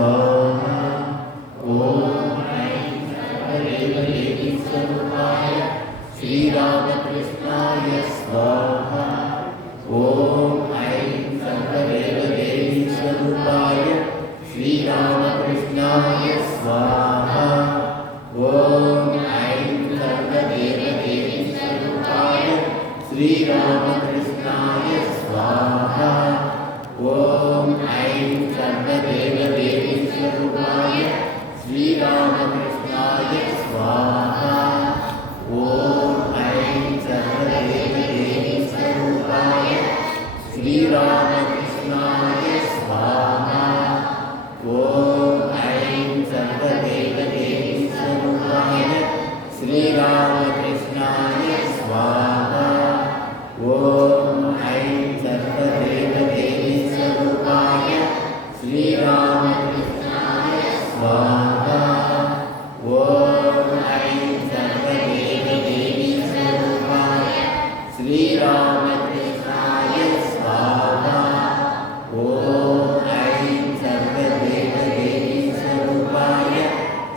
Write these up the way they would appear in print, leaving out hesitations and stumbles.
स्वाहा। ॐ ऐं सर्वदेवदेवीस्वरूपाय श्रीरामकृष्णाय स्वाहा। ॐ ऐं सर्वदेवदेवीस्वरूपाय श्रीरामकृष्णाय स्वाहा। ॐ ऐं सर्वदेवदेवीस्वरूपाय श्रीरामकृष्णाय स्वाहा। ॐ ऐं सर्वदेवदेवीस्वरूपाय श्रीरामकृष्णाय स्वाहा। ॐ ऐं सर्वदेवदेवीस्वरूपाय श्रीरामकृष्णाय स्वाहा। ॐ ऐं सर्वदेवदेवीस्वरूपाय श्रीरामकृष्णाय स्वाहा। ॐ ऐं सर्वदेवदेवीस्वरूपाय श्रीरामकृष्णाय स्वाहा। ॐ ऐं सर्वदेवदेवीस्वरूपाय श्रीरामकृष्णाय स्वाहा। ॐ ऐं सर्वदेवदेवीस्वरूपाय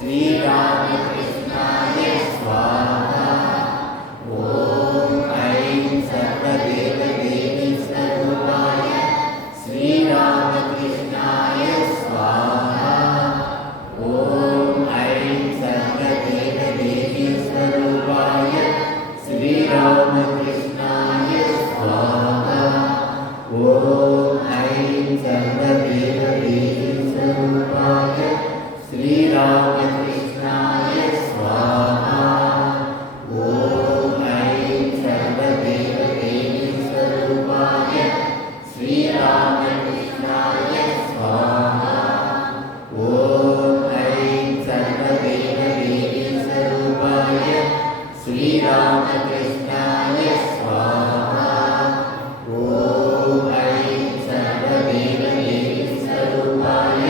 श्रीरामकृष्णाय स्वाहा। ॐ ऐं सर्वदेवदेवीस्वरूपाय श्रीरामकृष्णाय स्वाहा। ॐ ऐं सर्वदेवदेवीस्वरूपाय श्रीरामकृष्णाय स्वाहा। ॐ ऐं सर्वदेवदेवीस्वरूपाय श्रीरामकृष्णाय स्वाहा। ॐ ऐं सर्वदेवदेवीस्वरूपाय श्रीरामकृष्णाय स्वाहा। ॐ ऐं सर्वदेवदेवीस्वरूपाय श्रीरामकृष्णाय स्वाहा। ॐ ऐं सर्वदेवदेवीस्वरूपाय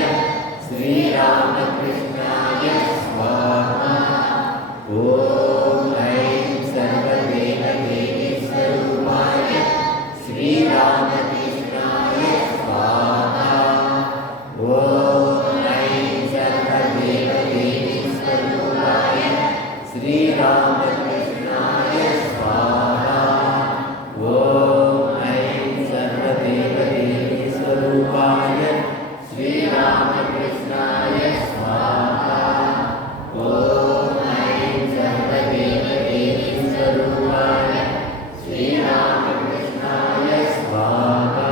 श्रीरामकृष्णाय स्वाहा। ॐ ऐं सर्वदेवदेवीस्वरूपाय श्रीरामकृष्णाय स्वाहा। ॐ ऐं सर्वदेवदेवीस्वरूपाय श्रीरामकृष्णाय स्वाहा। ॐ ऐं सर्वदेवदेवीस्वरूपाय श्रीरामकृष्णाय स्वाहा। ॐ ऐं सर्वदेवदेवीस्वरूपाय श्रीरामकृष्णाय स्वाहा।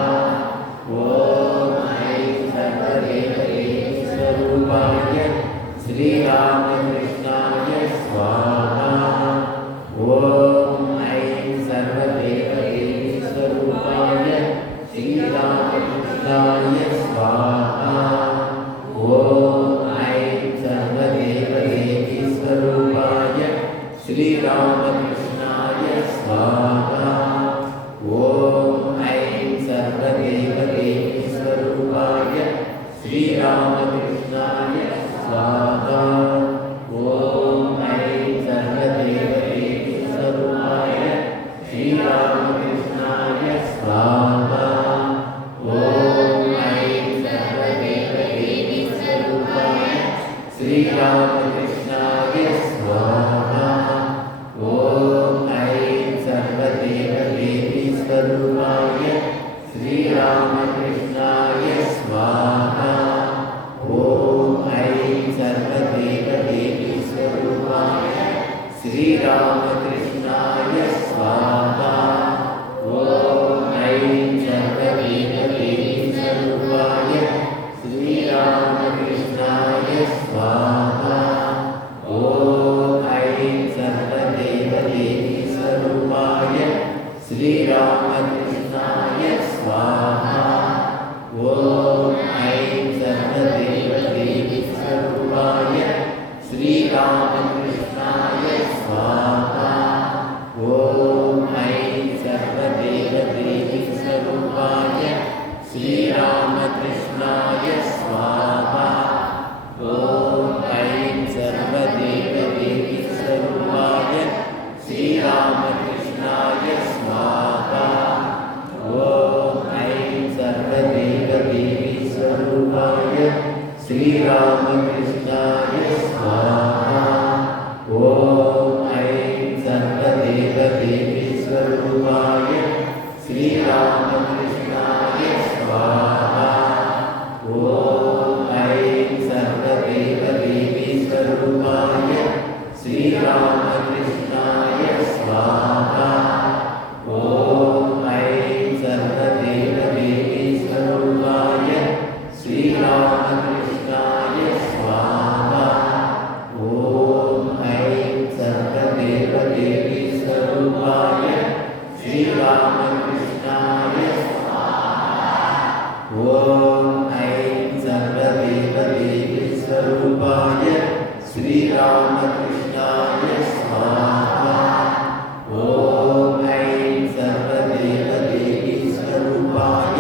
ॐ ऐं सर्वदेवदेवीस्वरूपाय श्रीरामकृष्णाय स्वाहा। ॐ ऐं सर्वदेवदेवीस्वरूपाय श्रीरामकृष्णाय स्वाहा। ॐ ऐं सर्वदेवदेवीस्वरूपाय श्रीरामकृष्णाय स्वाहा। ॐ ऐं सर्वदेवदेवीस्वरूपाय श्रीरामकृष्णाय स्वाहा। ॐ ऐं सर्वदेवदेवीस्वरूपाय श्रीरामकृष्णाय स्वाहा। ॐ ऐं सर्वदेवदेवीस्वरूपाय श्रीरामकृष्णाय स्वाहा। ॐ ऐं सर्वदेवदेवीस्वरूपाय श्रीरामकृष्णाय स्वाहा। ॐ ऐं सर्वदेवदेवीस्वरूपाय श्रीरामकृष्णाय स्वाहा। ॐ ऐं सर्वदेवदेवीस्वरूपाय श्रीरामकृष्णाय स्वाहा। श्रीरामकृष्णाय स्वाहा। ॐ ऐं सर्वदेवदेवीस्वरूपाय श्रीरामकृष्णाय स्वाहा। ॐ ऐं सर्वदेवदेवीस्वरूपाय श्रीरामकृष्णाय स्वाहा। ॐ ऐं सर्वदेवदेवीस्वरूपाय श्रीरामकृष्णाय स्वाहा। ॐ ऐं सर्वदेवदेवीस्वरूपाय श्रीरामकृष्णाय स्वाहा। ॐ ऐं सर्वदेवदेवीस्वरूपाय श्रीरामकृष्णाय स्वाहा। ॐ ऐं सर्वदेवदेवीस्वरूपाय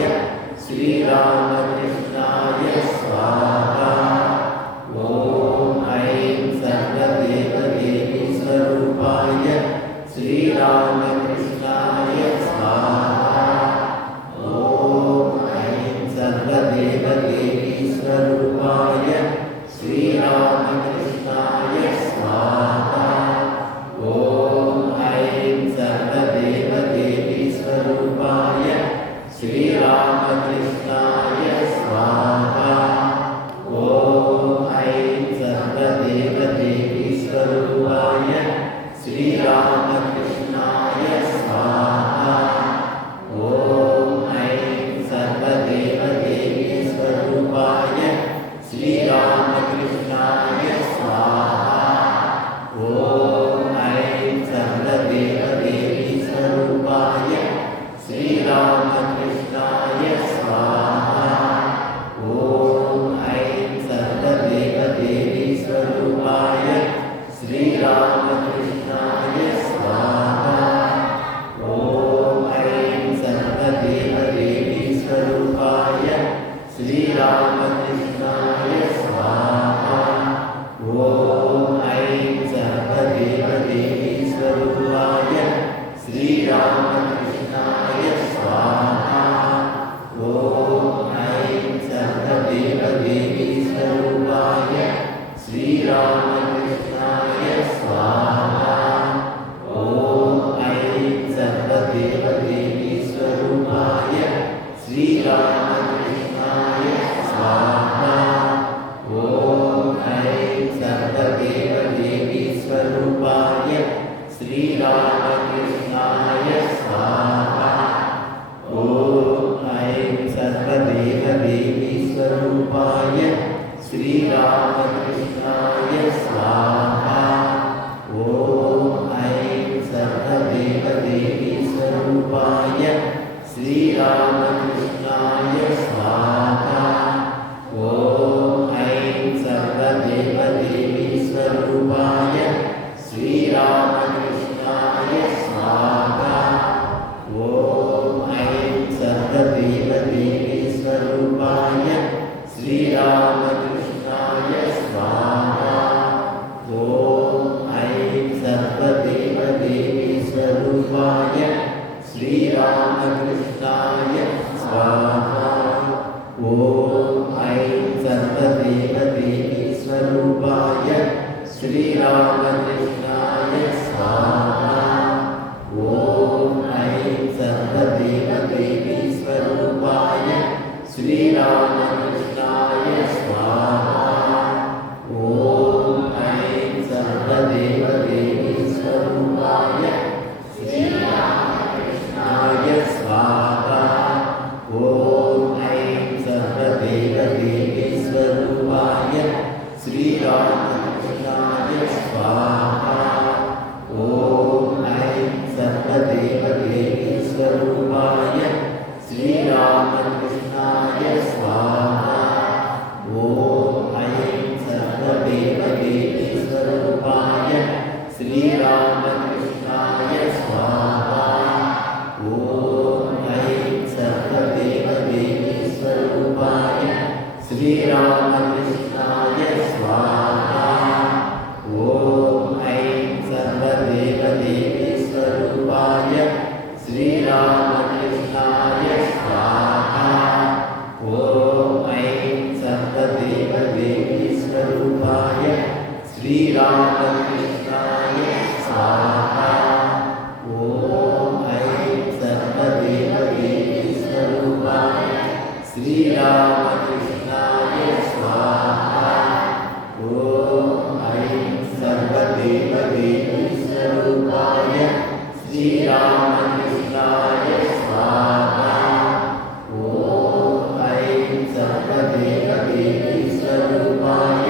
श्रीरामकृष्णाय स्वाहा। ॐ ऐं सर्वदेवदेवीस्वरूपाय श्रीरामकृष्णाय स्वाहा। ॐ ऐं सर्वदेवदेवीस्वरूपाय श्रीरामकृष्णाय स्वाहा। ॐ ऐं सर्वदेवदेवीस्वरूपाय श्रीरामकृष्णाय स्वाहा। ॐ ऐं सर्वदेवदेवीस्वरूपाय श्रीरामकृष्णाय स्वाहा। ॐ ऐं सर्वदेवदेवीस्वरूपाय श्रीरामकृष्णाय स्वाहा। ॐ ऐं सर्वदेवदेवीस्वरूपाय श्रीरामकृष्णाय स्वाहा। ॐ ऐं सर्वदेवदेवीस्वरूपाय श्रीरामकृष्णाय स्वाहा। ॐ ऐं सर्वदेवदेवीस्वरूपाय श्रीरामकृष्णाय स्वाहा। ॐ ऐं सर्वदेवदेवीस्वरूपाय श्रीरामकृष्णाय स्वाहा। ॐ ऐं सर्वदेवदेवीस्वरूपाय श्रीरामकृष्णाय स्वाहा। ॐ ऐं सर्वदेवदेवीस्वरूपाय श्रीरामकृष्णाय स्वाहा। ॐ ऐं सर्वदेवदेवीस्वरूपाय श्रीरामकृष्णाय स्वाहा। ॐ ऐं सर्वदेवदेवीस्वरूपाय श्रीरामकृष्णाय स्वाहा। ॐ ऐं सर्वदेवदेवीस्वरूपाय श्रीरामकृष्णाय स्वाहा। ॐ ऐं सर्वदेवदेवीस्वरूपाय श्रीरामकृष्णाय स्वाहा। ॐ ऐं सर्वदेवदेवीस्वरूपाय श्रीरामकृष्णाय स्वाहा। ॐ ऐं सर्वदेवदेवीस्वरूपाय श्रीरामकृष्णाय स्वाहा। ॐ ऐं सर्वदेवदेवीस्वरूपाय श्रीरामकृष्णाय स्वाहा। ॐ ऐं सर्वदेवदेवीस्वरूपाय श्रीरामकृष्णाय स्वाहा। ॐ ऐं सर्वदेवदेवीस्वरूपाय श्रीरामकृष्णाय स्वाहा। ॐ ऐं सर्वदेवदेवीस्वरूपाय श्रीरामकृष्णाय स्वाहा। ॐ ऐं सर्वदेवदेवीस्वरूपाय श्रीरामकृष्णाय स्वाहा। ॐ ऐं सर्वदेवदेवीस्वरूपाय श्रीरामकृष्णाय स्वाहा। ॐ ऐं सर्वदेवदेवीस्वरूपाय श्रीरामकृष्णाय स्वाहा। ॐ ऐं सर्वदेवदेवीस्वरूपाय श्रीरामकृष्णाय स्वाहा। ॐ ऐं सर्वदेवदेवीस्वरूपाय श्रीरामकृष्णाय स्वाहा। ॐ ऐं सर्वदेवदेवीस्वरूपाय श्रीरामकृष्णाय स्वाहा। ॐ ऐं सर्वदेवदेवीस्वरूपाय श्रीरामकृष्णाय स्वाहा। ॐ ऐं सर्वदेवदेवीस्वरूपाय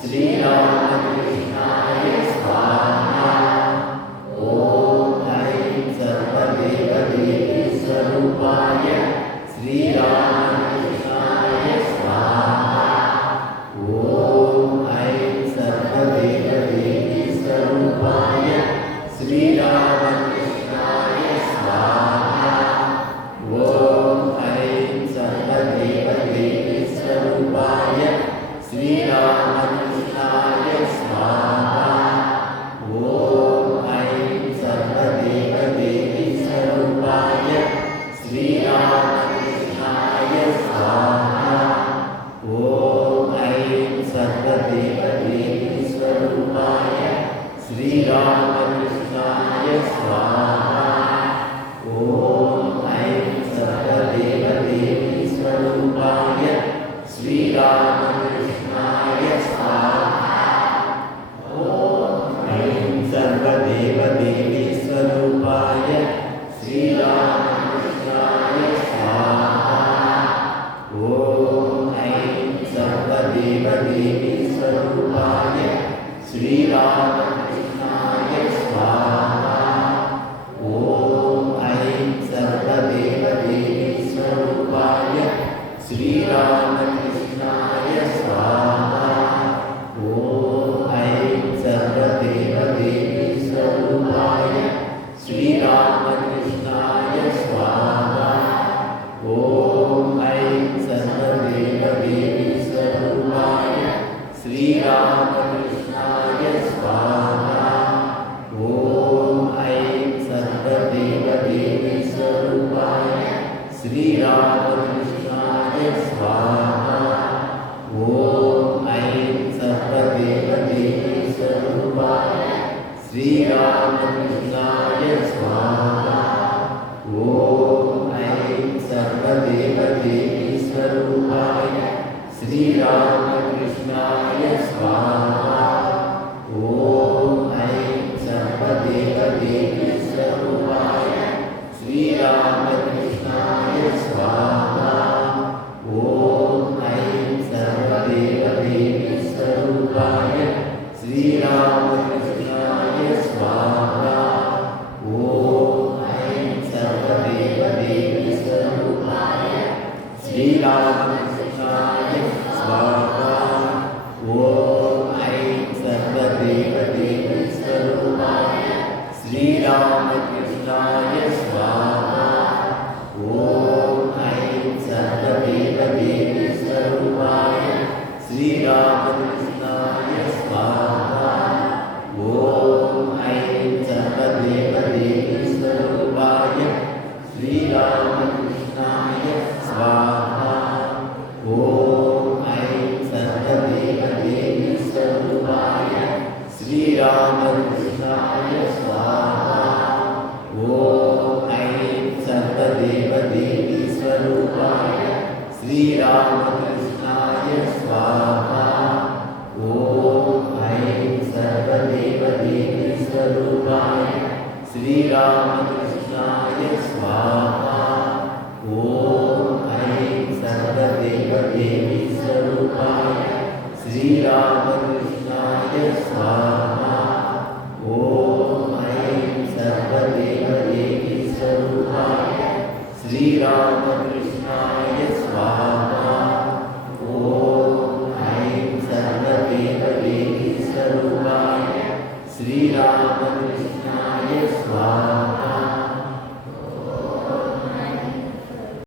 श्रीरामकृष्णाय स्वाहा। ॐ ऐं सर्वदेवदेवीस्वरूपाय श्रीरामकृष्णाय स्वाहा। ॐ ऐं सर्वदेवदेवीस्वरूपाय श्रीरामकृष्णाय स्वाहा। ॐ ऐं सर्वदेवदेवीस्वरूपाय श्रीरामकृष्णाय स्वाहा। ॐ ऐं सर्वदेवदेवीस्वरूपाय श्रीरामकृष्णाय स्वाहा। ॐ ऐं सर्वदेवदेवीस्वरूपाय श्रीरामकृष्णाय स्वाहा। ॐ ऐं सर्वदेवदेवीस्वरूपाय श्रीरामकृष्णाय स्वाहा। ॐ ऐं सर्वदेवदेवीस्वरूपाय श्रीरामकृष्णाय स्वाहा। ॐ ऐं सर्वदेवदेवीस्वरूपाय श्रीरामकृष्णाय स्वाहा। ॐ ऐं सर्वदेवदेवीस्वरूपाय श्रीरामकृष्णाय स्वाहा। ॐ ऐं सर्वदेवदेवीस्वरूपाय श्रीरामकृष्णाय स्वाहा। ॐ ऐं सर्वदेवदेवीस्वरूपाय श्रीरामकृष्णाय स्वाहा। ॐ ऐं सर्वदेवदेवीस्वरूपाय श्रीरामकृष्णाय स्वाहा। ॐ ऐं सर्वदेवदेवीस्वरूपाय श्रीरामकृष्णाय स्वाहा। ॐ ऐं सर्वदेवदेवीस्वरूपाय श्रीरामकृष्णाय स्वाहा। ॐ ऐं सर्वदेवदेवीस्वरूपाय श्रीरामकृष्णाय स्वाहा। ॐ ऐं सर्वदेवदेवीस्वरूपाय श्रीरामकृष्णाय स्वाहा। ॐ ऐं सर्वदेवदेवीस्वरूपाय श्रीरामकृष्णाय स्वाहा। ॐ ऐं सर्वदेवदेवीस्वरूपाय श्रीरामकृष्णाय स्वाहा। ॐ ऐं सर्वदेवदेवीस्वरूपाय श्रीरामकृष्णाय स्वाहा। ॐ ऐं सर्वदेवदेवीस्वरूपाय श्रीरामकृष्णाय स्वाहा। ॐ ऐं सर्वदेवदेवीस्वरूपाय श्रीरामकृष्णाय